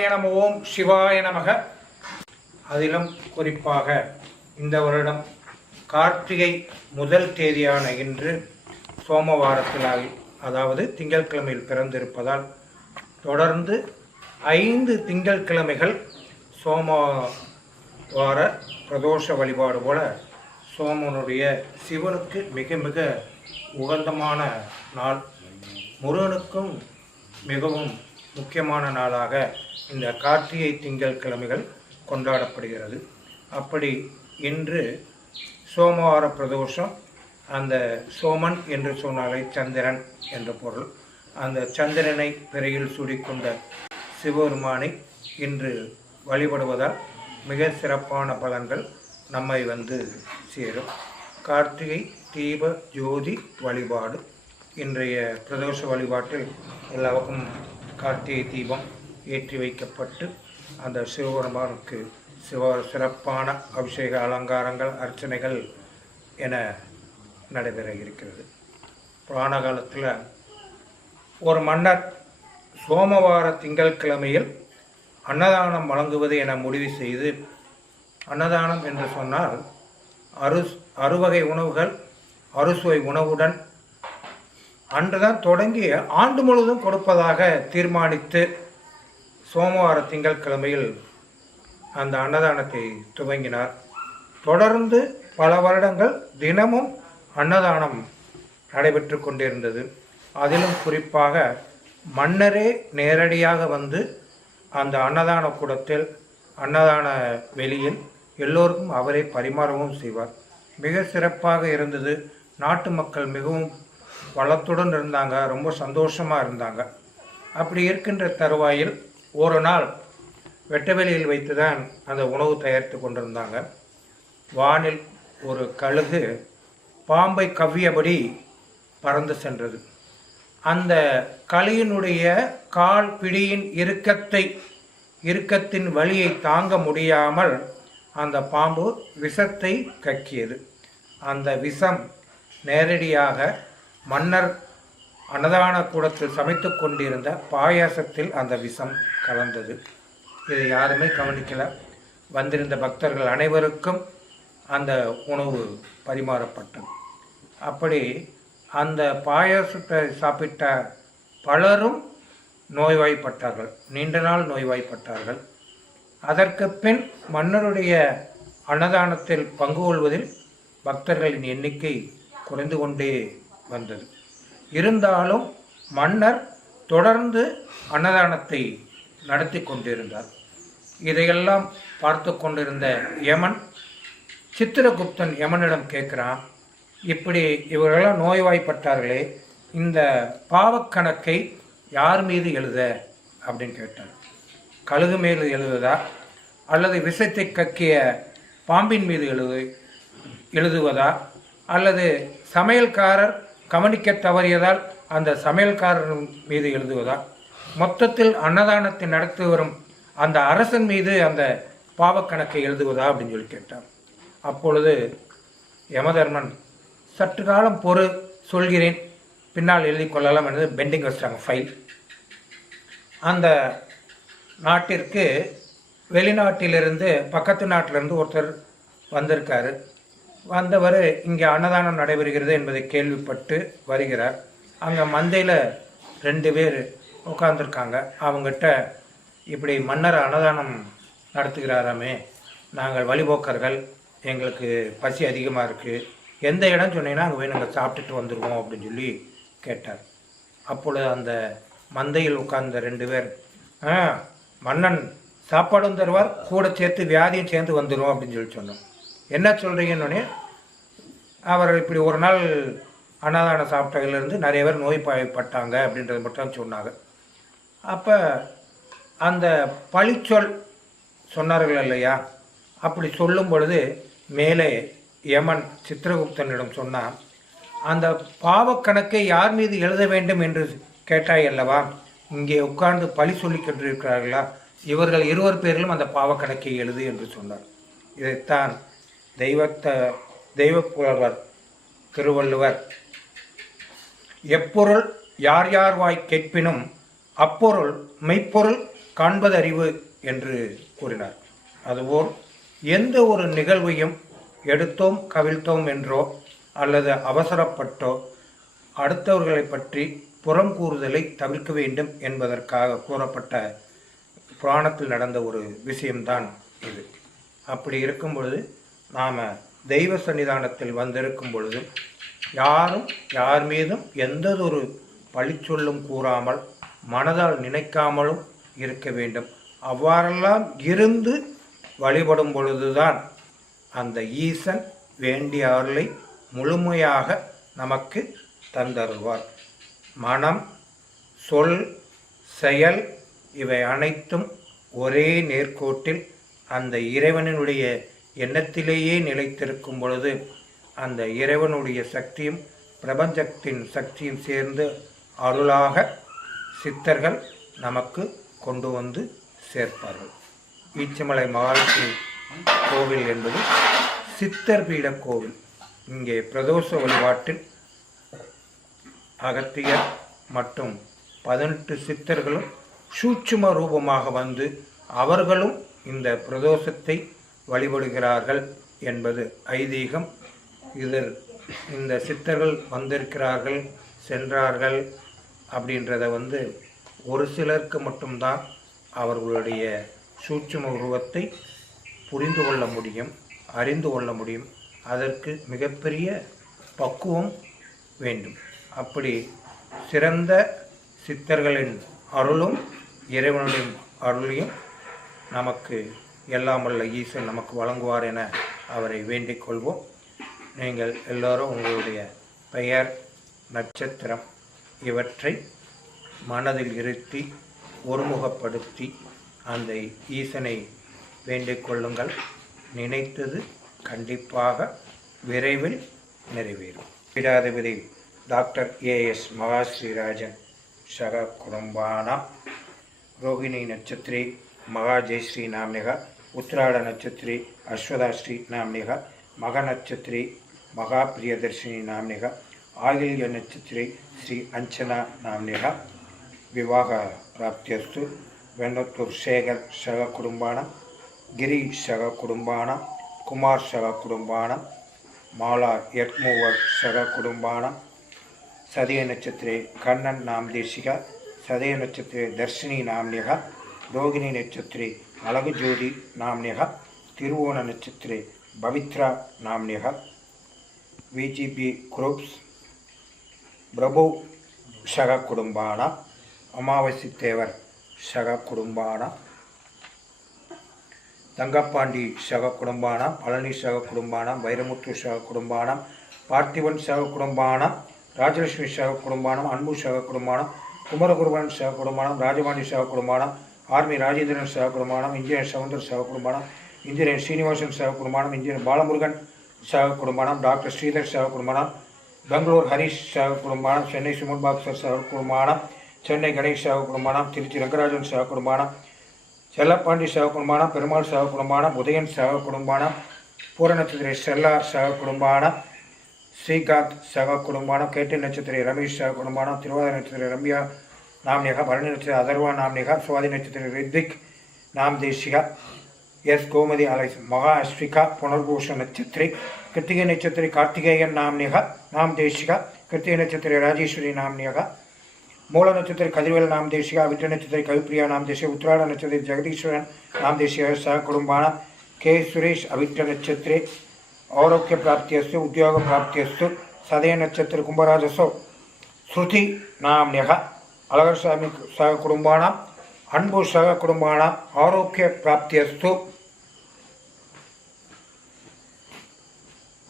சிவாய நம ஓம் சிவாய நமக. அதிலும் குறிப்பாக இந்த வருடம் கார்த்திகை முதல் தேதியான இன்று சோமவாரத்தில் அதாவது திங்கட்கிழமையில் பிறந்திருப்பதால் தொடர்ந்து 5 திங்கட்கிழமைகள் சோமவார பிரதோஷ வழிபாடு போல சோமனுடைய சிவனுக்கு மிக மிக உகந்தமான நாள், முருகனுக்கும் மிகவும் முக்கியமான நாளாக இந்த கார்த்திகை திங்கட்கிழமைகள் கொண்டாடப்படுகிறது. அப்படி இன்று சோமவார பிரதோஷம். அந்த சோமன் என்று சொன்னாலே சந்திரன் என்ற பொருள். அந்த சந்திரனை பிறையில் சூடிக்கொண்ட சிவபெருமானை இன்று வழிபடுவதால் மிக சிறப்பான பலன்கள் நம்மை வந்து சேரும். கார்த்திகை தீப ஜோதி வழிபாடு. இன்றைய பிரதோஷ வழிபாட்டில் எல்லாருக்கும் கார்த்திகை தீபம் ஏற்றி வைக்கப்பட்டு அந்த சிவபெருமானுக்கு சிறப்பான அபிஷேக அலங்காரங்கள் அர்ச்சனைகள் என நடைபெற இருக்கிறது. புராண காலத்தில் ஒரு மன்னர் சோமவார திங்கட்கிழமையில் அன்னதானம் வழங்குவது என முடிவு செய்து, அன்னதானம் என்று சொன்னால் அறுவகை உணவுகள் அறுசுவை உணவுடன் அன்றுதான் தொடங்கி ஆண்டு முழுவதும் கொடுப்பதாக தீர்மானித்து சோமவார திங்கட்கிழமையில் அந்த அன்னதானத்தை துவங்கினார். தொடர்ந்து பல வருடங்கள் தினமும் அன்னதானம் நடைபெற்று கொண்டிருந்தது. அதிலும் குறிப்பாக மன்னரே நேரடியாக வந்து அந்த அன்னதான கூடத்தில் அன்னதான வெளியில் எல்லோருக்கும் அவரை பரிமாறவும் செய்வார். மிக சிறப்பாக இருந்தது. நாட்டு மக்கள் மிகவும் வளத்துடன் இருந்தாங்க, ரொம்ப சந்தோஷமாக இருந்தாங்க. அப்படி இருக்கின்ற தருவாயில் ஒரு நாள் வெட்டவெளியில் வைத்து தான் அந்த உணவு தயாரித்து கொண்டிருந்தாங்க. வானில் ஒரு கழுகு பாம்பை கவ்வியபடி பறந்து சென்றது. அந்த கழுகினுடைய கால் பிடியின் இறுக்கத்தின் வலியை தாங்க முடியாமல் அந்த பாம்பு விஷத்தை கக்கியது. அந்த விஷம் நேரடியாக மன்னர் அன்னதான கூடத்தில் சமைத்து கொண்டிருந்த பாயாசத்தில் அந்த விஷம் கலந்தது. இதை யாருமே கவனிக்கல. வந்திருந்த பக்தர்கள் அனைவருக்கும் அந்த உணவு பரிமாறப்பட்டது. அப்படி அந்த பாயாசத்தை சாப்பிட்ட பலரும் நோய்வாய்ப்பட்டார்கள், நீண்ட நாள் நோய்வாய்ப்பட்டார்கள். அதற்கு பின் மன்னருடைய அன்னதானத்தில் பங்கு கொள்வதில் பக்தர்களின் எண்ணிக்கை குறைந்து கொண்டே வந்தது. இருந்தாலும் மன்னர் தொடர்ந்து அன்னதானத்தை நடத்தி கொண்டிருந்தார். இதையெல்லாம் பார்த்து கொண்டிருந்த யமன், சித்திரகுப்தன் யமனிடம் கேட்குறான், இப்படி இவர்களெல்லாம் நோய்வாய்ப்பட்டார்களே, இந்த பாவக்கணக்கை யார் மீது எழுத அப்படின்னு கேட்டார். கழுகு மீது எழுதுவதா அல்லது விஷத்தை கக்கிய பாம்பின் மீது எழுதுவதா அல்லது சமையல்காரர் கவனிக்க தவறியதால் அந்த சமையல்காரர் மீது எழுதுவதா, மொத்தத்தில் அன்னதானத்தை நடத்தி வரும் அந்த அரசன் மீது அந்த பாவக்கணக்கை எழுதுவதா அப்படின்னு சொல்லி கேட்டார். அப்பொழுது யமதர்மன், சற்று காலம் பொறு, சொல்கிறேன், பின்னால் எழுதி கொள்ளலாம் என்று பெண்டிங் வச்சிட்டாங்க ஃபைல். அந்த நாட்டிற்கு வெளிநாட்டிலிருந்து பக்கத்து நாட்டிலிருந்து ஒருத்தர் வந்திருக்காரு. வந்தவர் இங்கே அன்னதானம் நடைபெறுகிறது என்பதை கேள்விப்பட்டு வருகிறார். அங்கே மந்தையில் 2 பேர் உட்கார்ந்துருக்காங்க. அவங்ககிட்ட, இப்படி மன்னர் அன்னதானம் நடத்துகிறாராமே, நாங்கள் வழிபோக்கர்கள், எங்களுக்கு பசி அதிகமாக இருக்குது, எந்த இடம் சொன்னீங்கன்னா அங்கே போய் நாங்கள் சாப்பிட்டுட்டு வந்துடுவோம் அப்படின்னு சொல்லி கேட்டார். அப்பொழுது அந்த மந்தையில் உட்கார்ந்த 2 பேர், மன்னன் சாப்பாடும் தருவார், கூட சேர்த்து வியாதியும் சேர்ந்து வந்துடும் அப்படின்னு சொல்லி சொன்னோம். என்ன சொல்கிறீங்கன்னு அவர் இப்படி ஒரு நாள் அன்னதானம் சாப்பிட்டதிலிருந்து நிறைய பேர் நோய்வாய்ப்பட்டாங்க அப்படின்றது மட்டும் சொன்னாங்க. அப்போ அந்த பழிச்சொல் சொன்னார்கள் இல்லையா, அப்படி சொல்லும் பொழுது மேலே யமன் சித்திரகுப்தனிடம் சொன்னான், அந்த பாவக்கணக்கை யார் மீது எழுத வேண்டும் என்று கேட்டாய் அல்லவா, இங்கே உட்கார்ந்து பழி சொல்லி கொண்டிருக்கிறார்களா, இவர்கள் 2 பேரிலும் அந்த பாவக்கணக்கை எழுது என்று சொன்னார். இதைத்தான் தெய்வப்புலவர் திருவள்ளுவர், எப்பொருள் யார் யார் வாய் கேட்பினும் அப்பொருள் மெய்ப்பொருள் காண்பதறிவு என்று கூறினார். அதுபோல் எந்த ஒரு நிகழ்வையும் எடுத்தோம் கவிழ்த்தோம் என்றோ அல்லது அவசரப்பட்டோ அடுத்தவர்களை பற்றி புறம் கூறுதலை தவிர்க்க வேண்டும் என்பதற்காக கூறப்பட்ட புராணத்தில் நடந்த ஒரு விஷயம்தான் இது. அப்படி இருக்கும் பொழுது நாம் தெய்வ சன்னிதானத்தில் வந்திருக்கும் பொழுது யாரும் யார் மீதும் எந்ததொரு பழிச்சொல்லும் கூறாமல் மனதால் நினைக்காமலும் இருக்க வேண்டும். அவ்வாறெல்லாம் இருந்து வழிபடும் பொழுதுதான் அந்த ஈசன் வேண்டிய அருளை முழுமையாக நமக்கு தந்தருள்வார். மனம், சொல், செயல் இவை அனைத்தும் ஒரே நேர்கோட்டில் அந்த இறைவனுடைய எண்ணத்திலேயே நிலைத்திருக்கும் பொழுது அந்த இறைவனுடைய சக்தியும் பிரபஞ்சத்தின் சக்தியும் சேர்ந்து அருளாக சித்தர்கள் நமக்கு கொண்டு வந்து சேர்ப்பார்கள். ஈச்சமலை மகாலட்சுமி கோவில் என்பது சித்தர் பீட கோவில். இங்கே பிரதோஷ வழிபாட்டில் அகத்தியர் மற்றும் 18 சித்தர்களும் சூட்சும ரூபமாக வந்து அவர்களும் இந்த பிரதோஷத்தை வழிபடுகிறார்கள் என்பது ஐதீகம். இதில் இந்த சித்தர்கள் வந்திருக்கிறார்கள் சென்றார்கள் அப்படின்றத ஒரு சிலருக்கு மட்டும்தான் அவர்களுடைய சூட்சும உருவத்தை புரிந்து கொள்ள முடியும், அறிந்து கொள்ள முடியும். அதற்கு மிகப்பெரிய பக்குவம் வேண்டும். அப்படி சிறந்த சித்தர்களின் அருளும் இறைவனுடைய அருளையும் நமக்கு எல்லாம் வல்ல ஈசன் நமக்கு வழங்குவார் என அவரை வேண்டிக் கொள்வோம். நீங்கள் எல்லோரும் உங்களுடைய பெயர், நட்சத்திரம் இவற்றை மனதில் இருத்தி ஒருமுகப்படுத்தி அந்த ஈசனை வேண்டிக் கொள்ளுங்கள். நினைத்தது கண்டிப்பாக விரைவில் நிறைவேறும். பீடாதிபதி டாக்டர் ஏஎஸ் மகாஸ்ரீராஜன் சக குடும்பானாம். ரோகிணி நட்சத்திரி மகாஜெயஸ்ரீ நாம்னிக, உத்திராட நட்சத்திரி அஸ்வதாஸ்ரீ நாம்னிக, மக நட்சத்திரி மகா பிரியதர்ஷினி நாம்னிக, ஆயில்ய நட்சத்திரி ஸ்ரீ அஞ்சனா நாம்னிக. விவாக பிராப்தியஸ்து. வெண்ணத்தூர் சேகர் சக குடும்பானம், கிரி சக குடும்பானம், குமார் சக குடும்பானம், மாலா எட்மூவர் சக குடும்பானம். சதய நட்சத்திரே கண்ணன் நாம்தேசிகா, சதய நட்சத்திரே தர்ஷினி நாம்னிகா, ரோகிணி நட்சத்திரே அழகு ஜோதி நாம்னிகா, திருவோண நட்சத்திரே பவித்ரா நாம்னிகா. விஜிபி குரூப்ஸ் பிரபு சக குடும்பானா, அமாவாசி தேவர் சக குடும்பானா, தங்கப்பாண்டி சக குடும்பானம், பழனி சக குடும்பானம், வைரமுத்து சக குடும்பானம், பார்த்திபன் சக குடும்பானம், ராஜலட்சுமி சக குடும்பானம், அன்பு சக குடும்பானம், குமரகுருவன் சக குடும்பானம், ராஜபாண்டி சக குடும்பானம், ஆர்மி ராஜேந்திரன் சக குடும்பானம், இன்ஜினியர் சவுந்தர் சக குடும்பானம், இன்ஜினியர் ஸ்ரீனிவாசன் சக குடும்பானம், இன்ஜினியர் பாலமுருகன் சக குடும்பானம், டாக்டர் ஸ்ரீதர் சக குடும்பானம், பெங்களூர் ஹரிஷ் சக குடும்பானம், சென்னை சுமன் பாக்சர் சக குடும்பானம், சென்னை கணேஷ் சக குடும்பானம், திருச்சி ரங்கராஜன் சக குடும்பானம், செல்லப்பாண்டி சக குடும்பானம், பெருமாள் சக குடும்பானம், உதயன் சக குடும்பானம், பூர நட்சத்திர செல்லார் சக குடும்பானம், ஸ்ரீகாந்த் சக குடும்பானம், கேட்டி நட்சத்திர ரமேஷ் சக குடும்பானம், திருவாதிரை நட்சத்திர ரம்யா நாம்னிகா, பரணி நட்சத்திர அதர்வா நாம்னிகா, சுவாதி நட்சத்திர ரித்விக் நாம்தேசிகா, எஸ் கோமதி அலைஸ் மகா அஸ்விகா, புனர்பூஷ நட்சத்திரி, கிருத்திகை நட்சத்திர கார்த்திகேயன் நாம்னிகா நாம்தேசிகா, கிருத்திகை நட்சத்திர ராஜேஸ்வரி நாம்னிகா, மூல நட்சத்திர கதிர்வேல் நாம்தேசிகா, விட்ட நட்சத்திர கவிப்பிரியா நாம்தேசிகா, உத்திராட நட்சத்திர ஜெகதீஸ்வரன் நாம்தேசிகா சக குடும்பானம், கே சுரேஷ் அவிட்ட நட்சத்திரே ஆரோக்கிய பிராப்தியஸ்து, உத்தியோக பிராப்தியஸ்து. சதய நட்சத்திர கும்பராஜசோ ஸ்ருதி நாம்னிகா, அழகர்சாமி சக குடும்பானம், அன்பு சக குடும்பானம், ஆரோக்கிய பிராப்தியஸ்து.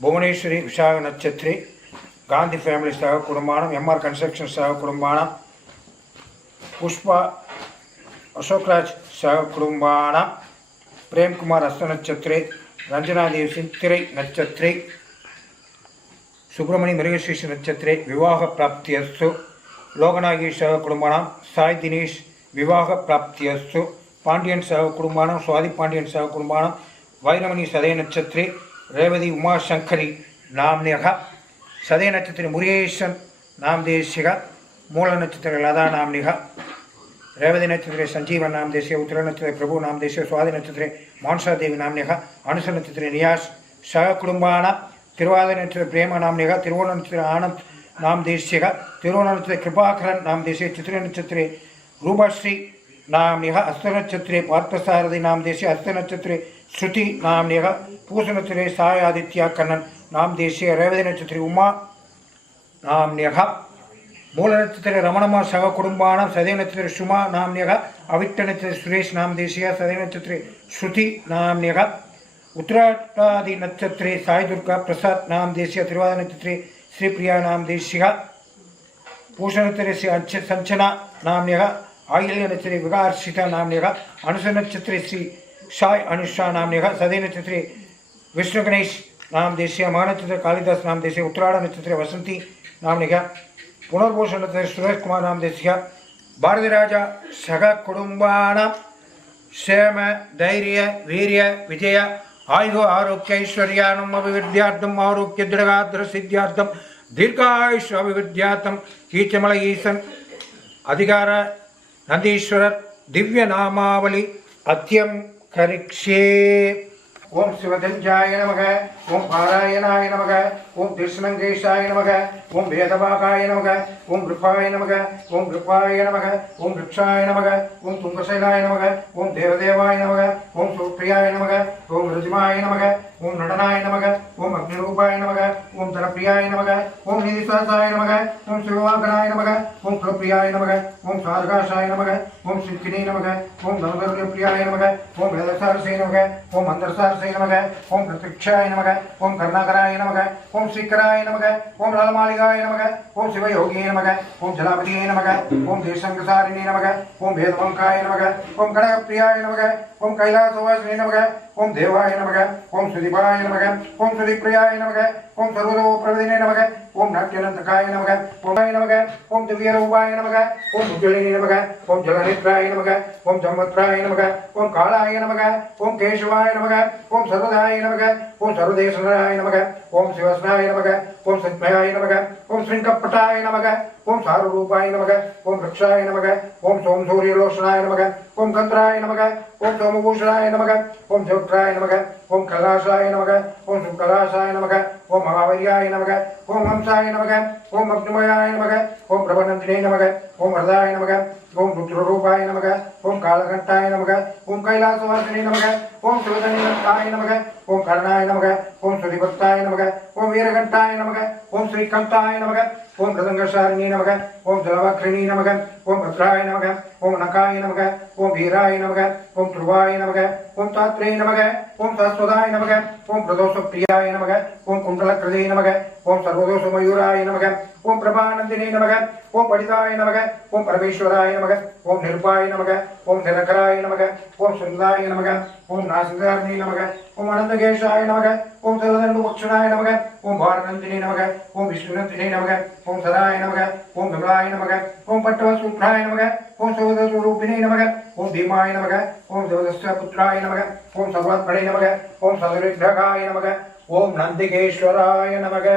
புவனேஸ்வரி விசாக நட்சத்திரி, காந்தி ஃபேமிலி சக குடும்பானம், எம்ஆர் கன்ஸ்ட்ரக்ஷன் சக குடும்பானம், புஷ்பா அசோக்ராஜ் சக குடும்பானம், பிரேம்குமார் அஸ்த நட்சத்திரே, ரஞ்சனாதேவி சித்திரை நட்சத்திரே, சுப்பிரமணி மிருகசீஷ நட்சத்திரே விவாக பிராப்தியஸ்து. லோகநாயகி சக குடும்பானம், சாய் தினேஷ் விவாக பிராப்தியஸ்து. பாண்டியன் சக குடும்பானம், சுவாதி பாண்டியன் சக குடும்பானம், வைரமணி சதய நட்சத்திரே, ரேவதி உமாசங்கரி நாம்னிகா, சதய நட்சத்திர முருகேசன் நாம்தேசிகா, மூல நட்சத்திர லதா நாம்னிகா, रेवती नक्षत्रे संजीवन नाम देशे उत्तर नक्षत्रे प्रभु नाम देशे स्वाति नक्षत्रे मानसा देवी नाम्न्यः अनुष नक्षत्रे नियास सह कुटुंबानां तिरुवादिर नक्षत्रे प्रेम नाम्न्यः तिरुवोण नक्षत्रे आनंद नाम देश्यः तिरुवोण नक्षत्रे कृपाकरन् नाम देशे चित्र नक्षत्रे रूपश्री नाम्न्यः हस्त नक्षत्रे पार्थसारथि नाम देशे हस्त नक्षत्रे श्रुति नाम्न्यः पूष नक्षत्रे साय आदित्य कन्नन नाम देशे रेवती नक्षत्रे उमा नाम्न्यः मूल नक्षत्रे रमणमा सह कुटुंबानां सदय नक्षत्रे शुमा नाम्न्यः अविट्ट नक्षत्रे सुरेश नाम देशीय सदय नक्षत्रे श्रुति नाम्न्यः उत्तरादि नक्षत्रे साई दुर्गा प्रसाद नाम देशीय तिरुवादिर नक्षत्रे श्रीप्रिया नाम देशीय पूष नक्षत्रे संचना नाम्न्यः आयल्य नक्षत्रे विगार्षिता नाम्न्यः अनुष नक्षत्रे श्री साई अनुषा नाम्न्यः सदय नक्षत्रे विष्णु गणेश नाम देशीय महानक्षत्रे कालिदास नाम देशीय उत्तरायण नक्षत्रे वसंती नाम्न्यः पुनर्भूष नक्षत्रे सुरेश कुमार नाम देशीय भारती राजा सह कुटुंबानां क्षेम धैर्य वीर्य विजय आयु आरोग्य ऐश्वर्यानम अभिवृद्ध्यार्थम आरोग्य दृढ़गात्र सिद्ध्यार्थम दीर्घायुष अभिवृद्ध्यार्थम कीचमल ईशन अधिकार नंदीश्वर दिव्य नामावली अत्यम करिष्ये ओम शिवधंजाय नमः ओम पारायणाय नमः ओम कृष्णंगेशाय नमः ओम वेदभागाय नमः ओम वृक्षाय नमः ओम वृक्षाय नमः ओम वृक्षाय नमः ओम तुंगशैलाय नमः ओम देवदेवाय नमः ओम सुप्रियाय नमः ओम ऋजिमाय नमः ओम नटनाय नमः ओम अग्निरूपाय नमः ओम धनप्रियाय नमः ओम निधिसाय नमः ओम शिववाहनाय नमः ओम सुप्रियाय नमः ओम सारगाशाय नमः ओम शिवकिनी नमः ओम धनुर्प्रियाय नमः ओम वेदसारसे नमः ओम अंतरसारसे नमः ओम प्रत्यक्षाय नमः ओम कर्णाकराय नमः ओम श्रीकराय नमः ओम लालमालिकाय नमः ओम शिवयोगी नमः ओम जलापतिये नमः ओम देशंकसारिणे नमः ओम वेदवंकाय नमः ओम गणप्रियाय नमः ओम कैलासवासिने नमः ओम देवाय नमः ओम सुदीपाय नमः ओम सुदीप्रियाय नमः ओम सर्वतोप्रवदिने नमः ओम नाट्यनंतकाय नमः ओम नमः ओम दिव्यरूपाय नमः ओम उज्ज्वलिने नमः ओम जलनेत्राय नमः ओम जम्मत्राय नमः ओम कालाय नमः ओम केशवाय नमः ओम सर्वदाय नमः ओम सर्वदेशनाय नमः ओम शिवस्नाय नमः ओम सत्मयाय नमः ओम श्रृंगपटाय नमः ओम सारूपाय नमः ओम वृक्षाय नमः ओम सोम सूर्यलोचनाय नमः ओम कंत्राय नमः ओम सोमभूषणाय नमः ओम ज्योत्राय नमः ओम कैलासाय नमः ओम शुक्लासाय नमः ओम महावीर्याय नमः ओम हंसाय नमः ओम अग्निमयाय नमः ओम प्रभनंदिने नमः ओम वरदाय नमः ओम रुद्ररूपाय नमः ओम कालकंठाय नमः ओम कैलासवासिने नमः ओम शिवधनिकाय नमः ओम कर्णाय नमः ओम सुधिभक्ताय नमः ओम वीरघंटाय नमः ओम श्रीकंठाय नमः ओम मृदंगशारिणे नमः ओम जलवक्रिणे नमः ओम भद्राय नमः ओम नकाय नमः ओम वीराय नमः ओम ध्रुवाय नमः ओम तात्रेय नमः ओम शाश्वताय नमः ओम प्रदोषप्रियाय नमः ओम कुंडलकृते नमः ओम सर्वदोषमयूराय नमः ओम प्रभानंदिने नमः ओम पठिताय नमः ओम परमेश्वराय नमः ओम निरुपाय नमः ओम निरकराय नमः ओम सुंदाय नमः ओम नासिकार्णे नमः ओम अनंतकेशाय नमः ओम सर्वदंडुभक्षणाय नमः ओम भारनंदिने नमः ओम विष्णुनंदिने नमः ओम सदाय नमः ओम विमलाय नमः ओम पट्टवसूत्राय नमः ओम सर्वदस्वरूपिणे नमः ओम भीमाय नमः ओम देवदस्यपुत्राय नमः ओम सर्वात्मने नमः ओम सर्वविग्रहाय नमः ओम नंदिकेश्वराय नमः।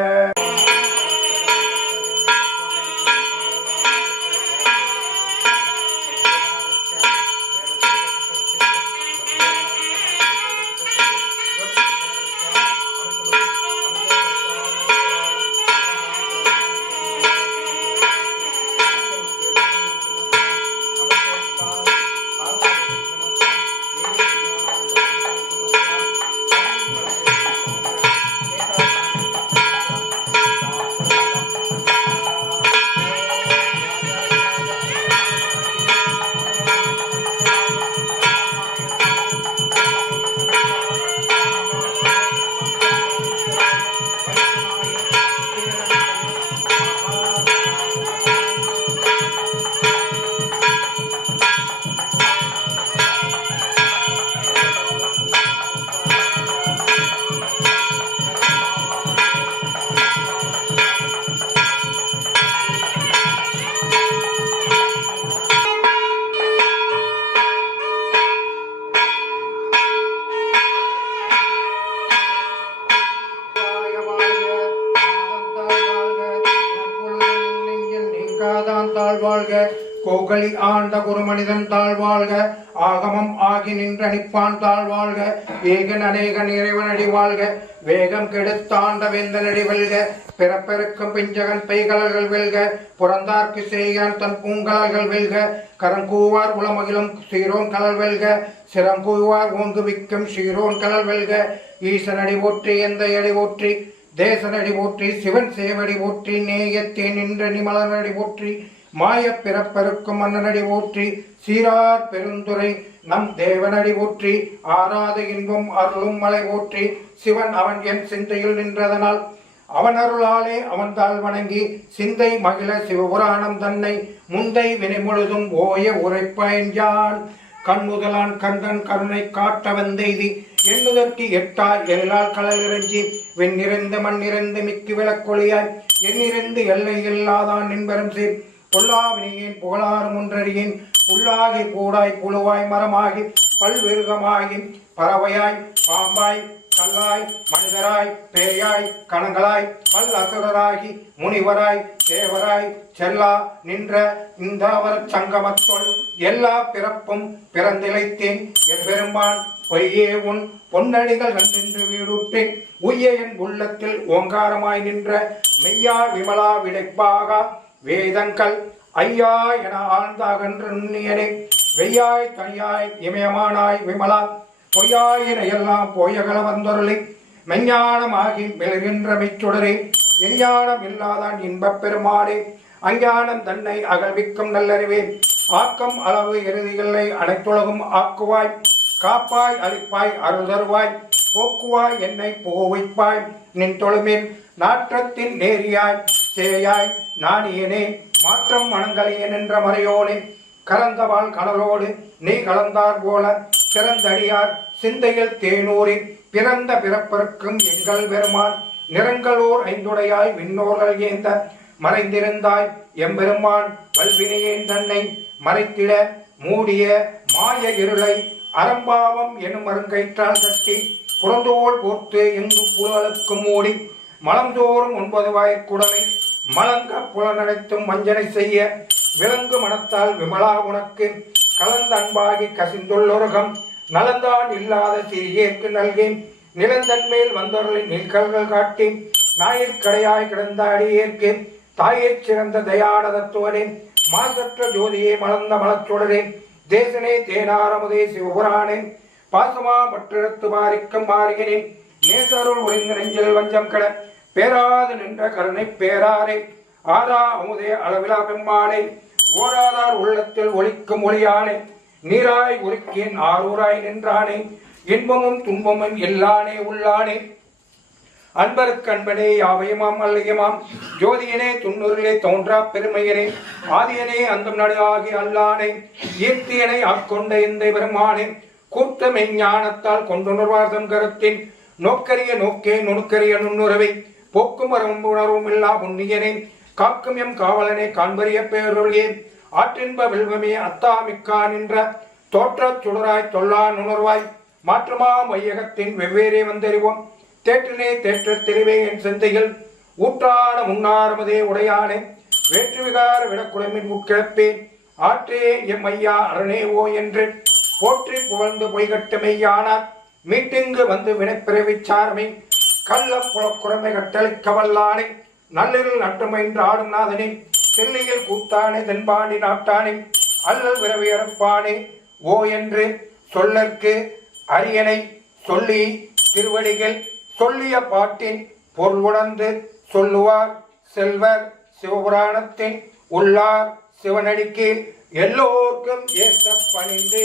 கோகலி ஆண்ட குருமனிதன் தாழ்வாழ்க. ஆகமம் ஆகி நின்ற நிப்பான் தாழ்வாழ்க. ஏகன் அநேகன் இறைவனடி வாழ்க. வேகம் கெடுத்தாண்ட வேந்தனடி வெல்க. பிறப்பெருக்கும் பிஞ்சகன் பெய்கலர்கள் வெல்க. புறந்தார்க்கு செய்கான் தன் பூங்கலர்கள் வெல்க. கரங்கூவார் உளமகிலும் சீரோன் கலல் வெல்க. சிறங்கூவார் ஓங்குவிக்கும் சீரோன் கலல் வெல்க. ஈசனடி போற்றி எந்த அடி போற்றி தேசனடி போற்றி சிவன் சேவடி போற்றி நேயத்தே நின்ற நிமலனடி போற்றி மாய பிறப்பருக்கும் மன்னனடி போற்றி சீரார் பெருந்துரை நம் தேவனடி போற்றி ஆராத இன்பம் அருளும் மலை போற்றி சிவன் அவன் என் சிந்தையில் நின்றதனால் அவன் அருளாலே அவன் தாழ் வணங்கி சிந்தை மகிழ சிவபுராணம் தன்னை முந்தை வினை முழுதும் ஓய உரைப்பயன்யான் கண்முதலான் கண்டன் கருணை காட்ட வந்தெய்தி எண்ணுதற்கு எட்டாய் எல்லால் கடல் இறஞ்சி வெண்ணிறந்து மண்ணிறந்து மிக்கு விளக்கொழியாய் எண்ணிறந்து எல்லை இல்லாதான் நின்பெரும் சீர் பொல்லாவினையேன் புகழாரும் ஒன்றறியேன் புல்லாகி கூடாய் புழுவாய் மரமாகி பல்விருகமாகி பறவையாய் பாம்பாய் கல்லாய் மனிதராய் பேயாய் கணங்களாய் மல் அசுரராகி முனிவராய் தேவராய் செல்லா நின்ற இந்தாவர சங்கமத்தொள் எல்லா பிறப்பும் பிறந்திழைத்தேன் எம்பெருமான் பொய்யே உன் பொன்னடிகள் கண்டென்று வீடுற்றேன் உய்ய என் உள்ளத்தில் ஓங்காரமாய் நின்ற மெய்யா விமலா விடைப்பாக வேதங்கள் ஐயா என ஆழ்ந்தாகன்று நுண்ணியனே வெய்யாய் தனியாய் இமயமானாய் விமலா பொய்யாயின எல்லாம் போயகல வந்தொருளை மெஞ்ஞானமாகி மெழுகின்ற மெச்சுடரே எஞ்ஞானம் இல்லாதான் இன்பப் பெருமானே அஞ்ஞானம் தன்னை அகழ்விக்கும் நல்லறிவே ஆக்கம் அளவு இறுதிகளை அனைத்துலகும் ஆக்குவாய் காப்பாய் அளிப்பாய் அருள் தருவாய் போக்குவாய் என்னை புகுவிப்பாய் நின் தொழுமில் நாற்றத்தின் நேரியாய் சேயாய் நாணியனே மாற்றம் மணங்கலியன் என்ற மறையோனே கலந்தவாள் கடலோடு நீ கலந்தார் போல சிறந்தடியார் சிந்தையில் தேனூரில் பிறந்த பிறப்பிற்கும் எங்கள் பெருமான் நிறங்களோர் ஐந்துடையாய் விண்ணோர்கள் ஏந்த மறைந்திருந்தாய் எம்பெருமான் வல்வினையேன் தன்னை மறைத்திட மூடிய மாய இருளை அறம்பாவம் எனும் அருங்கயிற்றால் கட்டி புறந்தோல் போர்த்து எங்கு புலலுக்கு மூடி மலந்தோறும் 9 வாய்க்குடலை மலங்க புலனடைத்தும் வஞ்சனை செய்ய விலங்கு மனத்தால் விமலா உனக்கு கலந்த அன்பாகி கசிந்துள்ளொருகம் நலந்தான் இல்லாத சிறியேற்கு நல்கேன் நிலந்தன்மேல் வந்தவர்களின் நிற்கல்கள் காட்டி ஞாயிற்கடையாய் கிடந்த அடியேற்கு தாயிற் சிறந்த தயான தத்துவனே மாசற்ற ஜோதியே மலர்ந்த மலச்சுடரே தேசனே தேனாரமுதே சிவபுரானே பாசமா மற்றிடத்து பாரிக்கும் மாறியனே நேசருள் ஒளிந்த நெஞ்சில் வஞ்சம் கட பேராது நின்ற கருணை பேராரே ஆரா அமுதே அளவிலா பெம்மானே ஓராதார் உள்ளத்தில் ஒளிக்கும் ஒளியானே நீராய் உருக்கின் ஆரூராய் நின்றானே இன்பமும் துன்பமும் எல்லானே உள்ளானே அன்பருக்கு அன்பனே யாவையுமாம் அல்லையுமாம் ஜோதியனே துண்ணூரிலே தோன்றா பெருமையனே ஆதியனே அந்தம் நடு ஆகி அல்லானே ஈர்த்தியனை ஆட்கொண்ட இந்த பெருமானே கூட்ட மெஞ்ஞானத்தால் கொண்டுணர்வார் தம் கருத்தின் நோக்கரிய நோக்கே நுணுக்கரிய நுண்ணுறவை போக்கும் உணர்வும் இல்லா புண்ணியனே காக்கும் எம் காவலனே காண்பரிய பேரொழியே ஆற்றின்ப வெல்வமே அத்தாமிக்கா நின்ற தோற்றச் சுடராய் தொல்லா நுணர்வாய் மாற்றுமா மையகத்தின் வெவ்வேறே வந்தறிவோம் தேற்றினே தேற்றத் தெரிவே என் சிந்தையில் ஊற்றான முன்னாரமதே உடையானே வேற்றுவிகார விடக்குழமின் உட்கிழப்பே ஆற்றே எம் ஐயா அரணேவோ என்று போற்றி புகழ்ந்து பொய்கட்டு மெய்யானார் மீட்டிங்கு வந்து வினைப்பிறவிச்சார்மை கள்ள புலக்குறமை கட்டளிக்க வல்லானே நல்லில் நட்டுமைன்று ஆடும் நாதனே தெல்லையில் கூத்தானே தென்பாண்டி நாட்டானே அல்லல் விரவியறப்பானே ஓ என்று சொல்லற்கு அரியணை சொல்லி திருவடிகள் சொல்லிய பாட்டின் பொருள் உணர்ந்து சொல்லுவார் செல்வர் சிவபுராணத்தின் உள்ளார் சிவனடிக்கு எல்லோருக்கும் ஏற்ற பணிந்து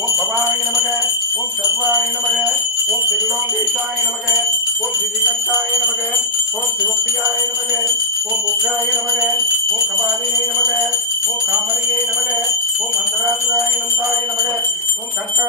ஓம் பவாய நமக ஓம் சர்வாய நமக ஓம் திருலோகேஷாய நமக ஓம் ஸ்ரீகண்டாய நமக ஓம் சிவப்பியாய நமக ஓம் உக்ராய நமக ஓம் கபாலினை நமக ஓம் காமரையே நமக ஓம் மந்தராசுராய நந்தாய நமக ஓம் கண்டா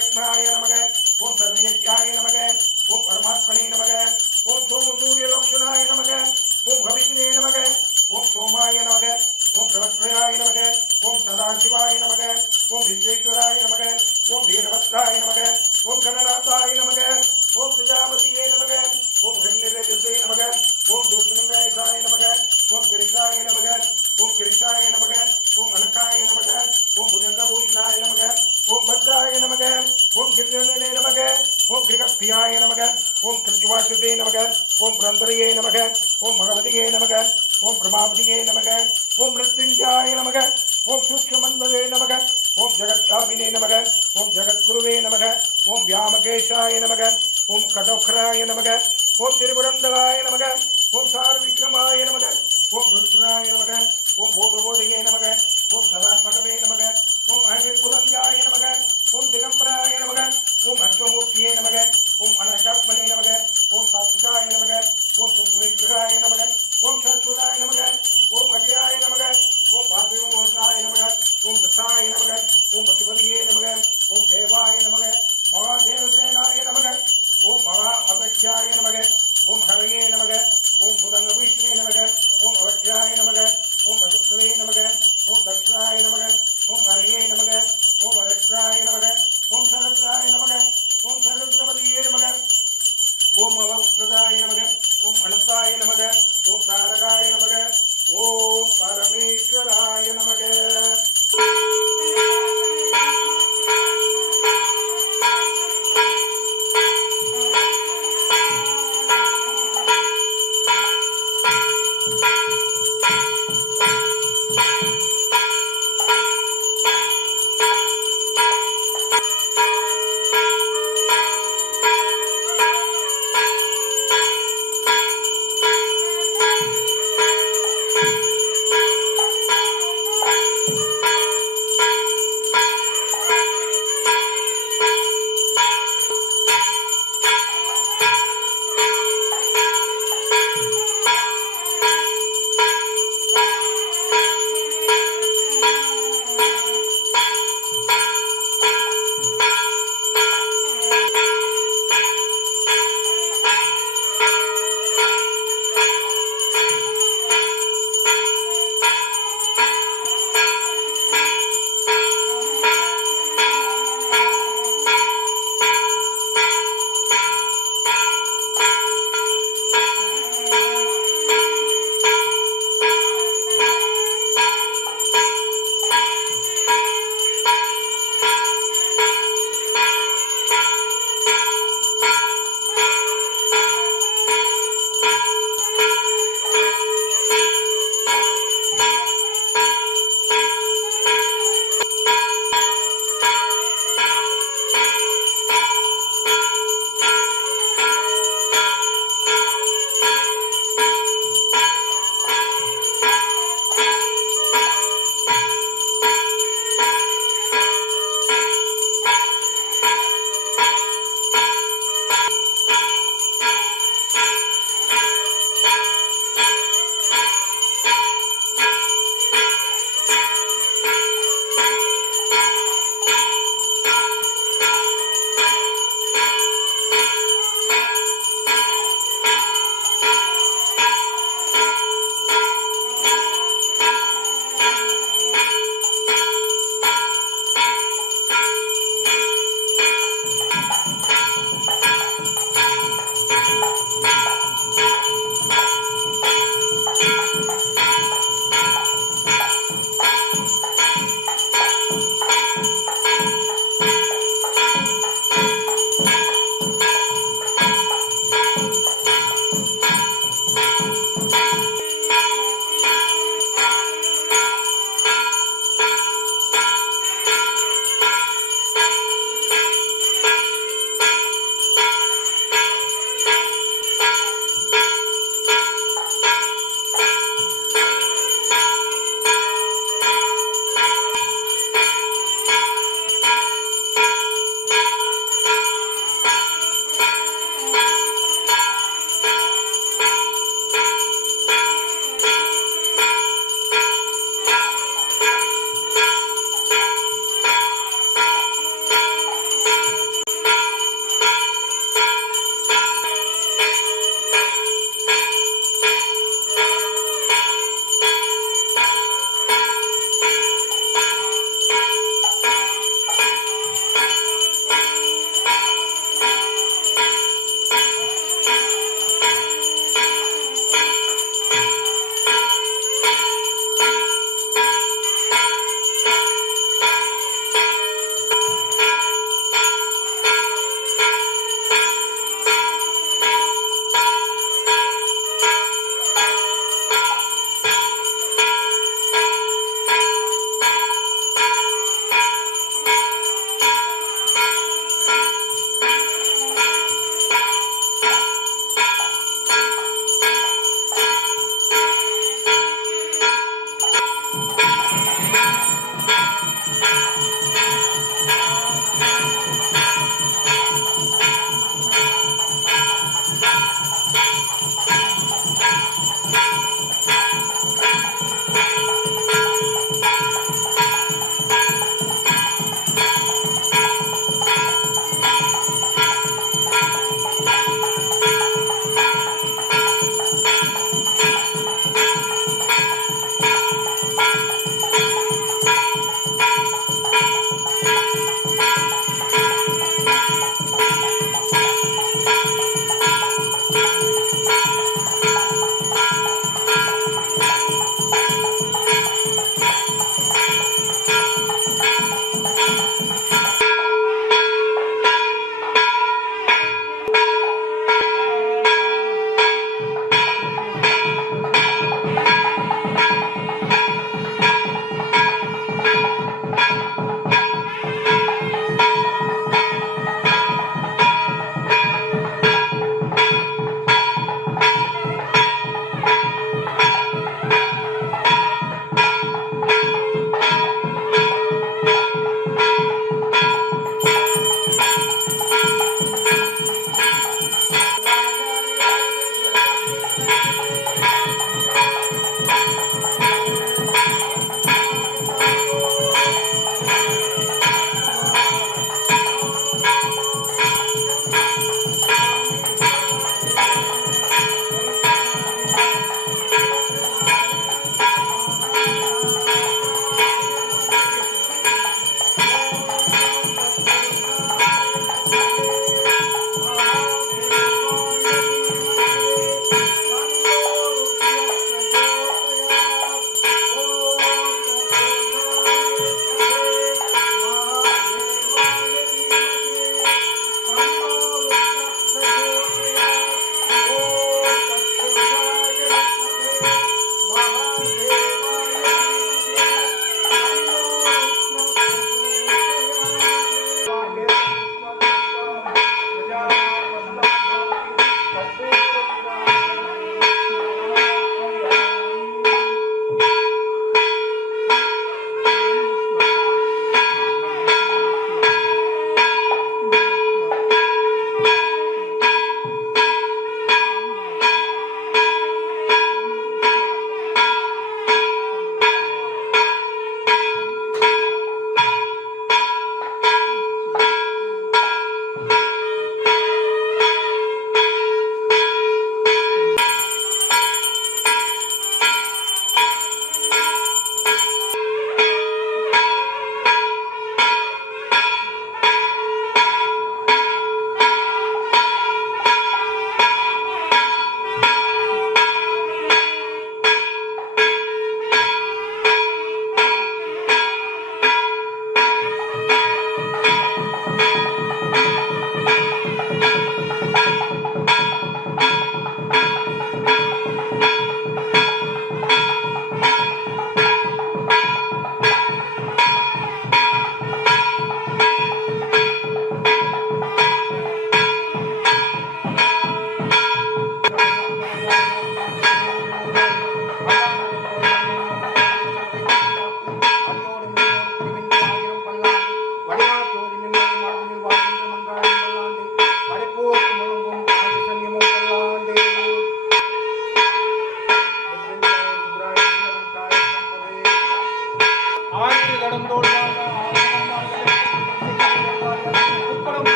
सर्वलक्ष्मणाय नमः ओम सर्वयज्ञाय नमः ओम परमात्मने नमः ओम सूर्यलोक्षणाय नमः ओम भविष्ये नमः ओम सोमाय नमः ओम प्रवक्त्रयाय नमः ओम सदाशिवाय नमः ओम विश्वेश्वराय नमः ओम वीरभद्राय नमः ओम गणनाथाय नमः ओम प्रजापतिये नमः ओम हिरण्यदेवते नमः ओम दूषणगाय नमः ओम गिरिशाय नमः ओम गिरिशाय नमः ओम अनकाय नमः ओम भुजंगभूषणाय नमः ओम भद्राय नमः ओम गिरिजने नमः ओम गिरिगभ्याय नमः ओम कृतिवासुते नमः ओम पुरंदरये नमः ओम भगवतिये नमः ओम प्रभावतिये नमः ओम मृत्युंजयाय नमः ओम सूक्ष्ममंडले नमः ओम जगत्कामिने नमः ओम जगद्गुरुवे नमः ओम व्यामकेशाय नमः ओम कटोखराय नमः ओम तिरुपुरंदराय नमः ओम सारविक्रमाय नमः ओम रुद्राय नमः ओम भोगबोधिये नमः ओम सदात्मकवे नमः ओम अहिर्पुरंजाय नमः ओम दिगंबराय नमः ओम अष्टमूर्तिये नमः ओम अनकात्मने नमः ओम सात्विकाय नमः ओम सुविग्रहाय नमः ओम शाश्वताय नमः ओम अजयाय नमः ओम वासुदेवाय नमः ओम वृषाय नमः ओम पशुपतिये नमः ओम देवाय नमः महादेवसेनाय नमः ओम महा अवध्याय नमः ओम हरये नमः ओम भुजंगभूषणे नमः ओम अवध्याय नमः ओम पशुप्रवे नमः ओम दक्षिणाय नमः ओम हरये नमः ओम अवक्षाय नमः ओम सहस्राय नमः ओम सहस्रपतिये नमः ओम अवप्रदाय नमः ओम अनंताय नमः ओम तारकाय नमः ओम परमेश्वराय नमः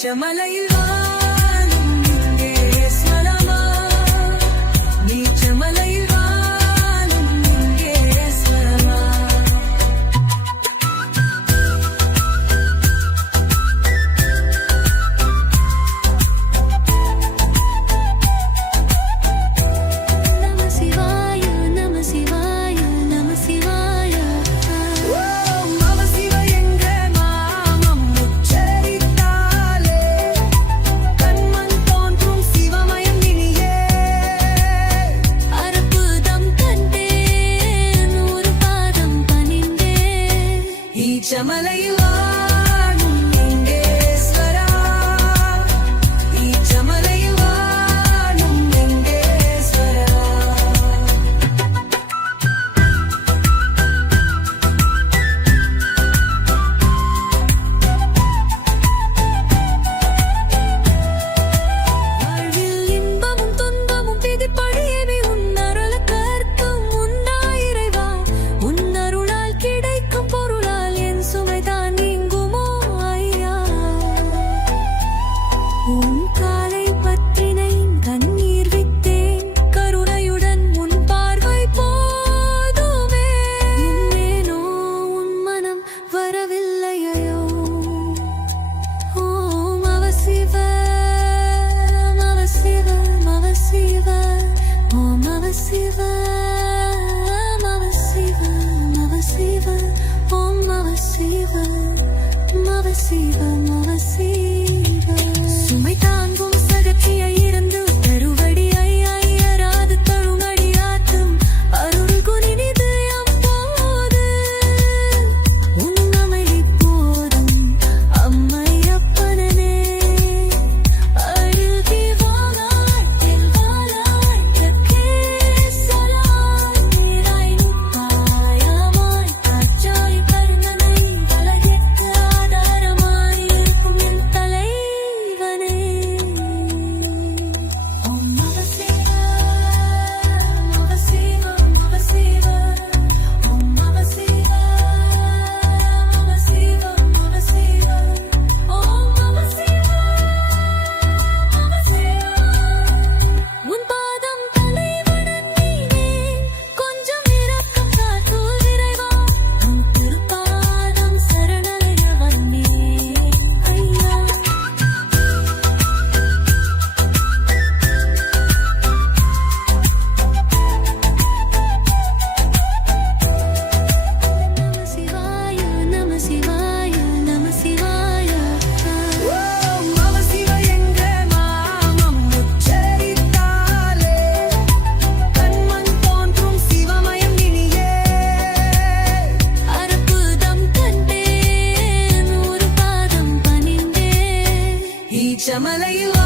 ஈச்சமலையில் வாழும் லிங்கேஸ்வரமா ஈச்சமலையில் வாழும் லிங்கேஸ்வரமா நம சிவாய நம சிவாய நம சிவாய ஓம் நம சிவ எங்க நாமம் உச்சரித்தாலே கண்மண் தோன்றும் சிவமயம் இனியே அற்புதம் கண்டேன் ஒரு பாதம் பணிந்தேன் ஈச்சமலையில் வாழும் லிங்கேஸ்வரா ஈச்சமலையில் வாழும் லிங்கேஸ்வரா வாழ்வில் இன்பமும் துன்பமும் விதிப்படியவே உன்னருள கர்த்தும் உன்னாயிரைவா உன்னருளால் கிடைக்கும் பொருளால் என் சுமைதான் நீங்குமோ ஐயா உன் காலை பற்றினை கண்ணீர் விட்டேன் கருணையுடன் உன் பார்வை போதுமே இன்னேனோ உன் மனம் வரவில்லையோ ஓம் அவ சிவ மவ சிவ மவ சிவ ஓம் அவ சிவ மவ சிவ மவ சிவ ஓம் மவ சிவ மவ சிவ மவ சிவ சுமை தாங்கும் சகத்தியை இருந்து தருவடி ஐயராது தழுமடி ஆற்றும் அருள் குனிது அப்போது உன் அமைதி போதும் அம்மையப்பனே அருகி வாழாட்டில் வாழாட்டக்கே சலாய் நீராய் நிப்பாயமாய் காற்றாய் கருணனை வலகெட்டு ஆதாரமாய் இருக்கும் என் தலைவனே ஓம் நம சிவ நம சிவ நம சிவ ஓம் நம சிவ நம சிவ நம சிவ ஓம் நம சிவ நம சிவ உன் பாதம் தலைவணன் நீனே கொஞ்சம் இரக்கம் காட்டு விரைவா உன் திருப்பாதம் சரணடைய வந்தேன் ஐயா நம சிவாய நம சிவாய நம சிவாய ஓம் நம சிவ எங்க நாமம் உச்சரித்தாலே கண்மண் தோன்றும் சிவமயம் இனியே அற்புதம் கண்டேன் ஒரு பாதம் பணிந்தேன் ஈச்சமலையில்